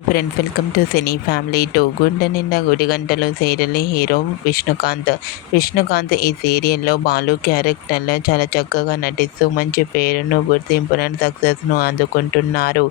Friends welcome to cine family two. గుండ నిండా గుడి గంటలు సీరియల్ హీరో విష్ణుకాంత్. విష్ణుకాంత్ ఈ సీరియల్లో బాలు క్యారెక్టర్లో చాలా చక్కగా నటిస్తూ మంచి పేరును గుర్తింపులను సక్సెస్ను అందుకుంటున్నారు.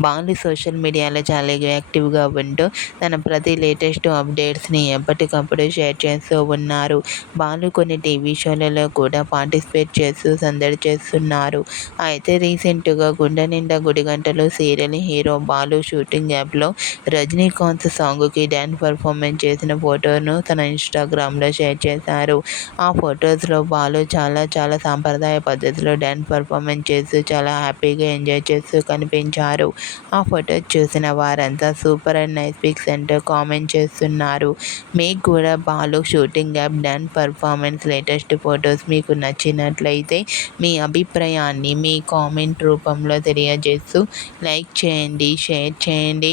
బాలు సోషల్ మీడియాలో చాలా యాక్టివ్గా ఉంటూ తన ప్రతి లేటెస్ట్ అప్డేట్స్ని ఎప్పటికప్పుడు షేర్ చేస్తూ ఉన్నారు. బాలు కొన్ని టీవీ షోలలో కూడా పార్టిసిపేట్ చేస్తూ సందడి చేస్తున్నారు. అయితే రీసెంట్గా గుండె నిండా గుడి గంటలు సీరియల్ హీరో బాలు షూటింగ్ యాప్లో లో రజనీకాంత్ సాంగ్కి డ్యాన్స్ పర్ఫార్మెన్స్ చేసిన ఫోటోను తన ఇన్స్టాగ్రామ్లో షేర్ చేశారు. ఆ ఫొటోస్లో బాలు చాలా చాలా సాంప్రదాయ పద్ధతిలో డ్యాన్స్ పర్ఫార్మెన్స్ చేస్తూ చాలా హ్యాపీగా ఎంజాయ్ చేస్తూ కనిపించారు. ఆ ఫొటోస్ చూసిన వారంతా సూపర్ అండ్ నైస్ పిక్స్ అంటూ కామెంట్ చేస్తున్నారు. మీకు కూడా Balu shooting app dance performance latest photos మీకు నచ్చినట్లయితే మీ అభిప్రాయాన్ని మీ కామెంట్ రూపంలో తెలియజేస్తూ లైక్ చేయండి షేర్ చేయండి.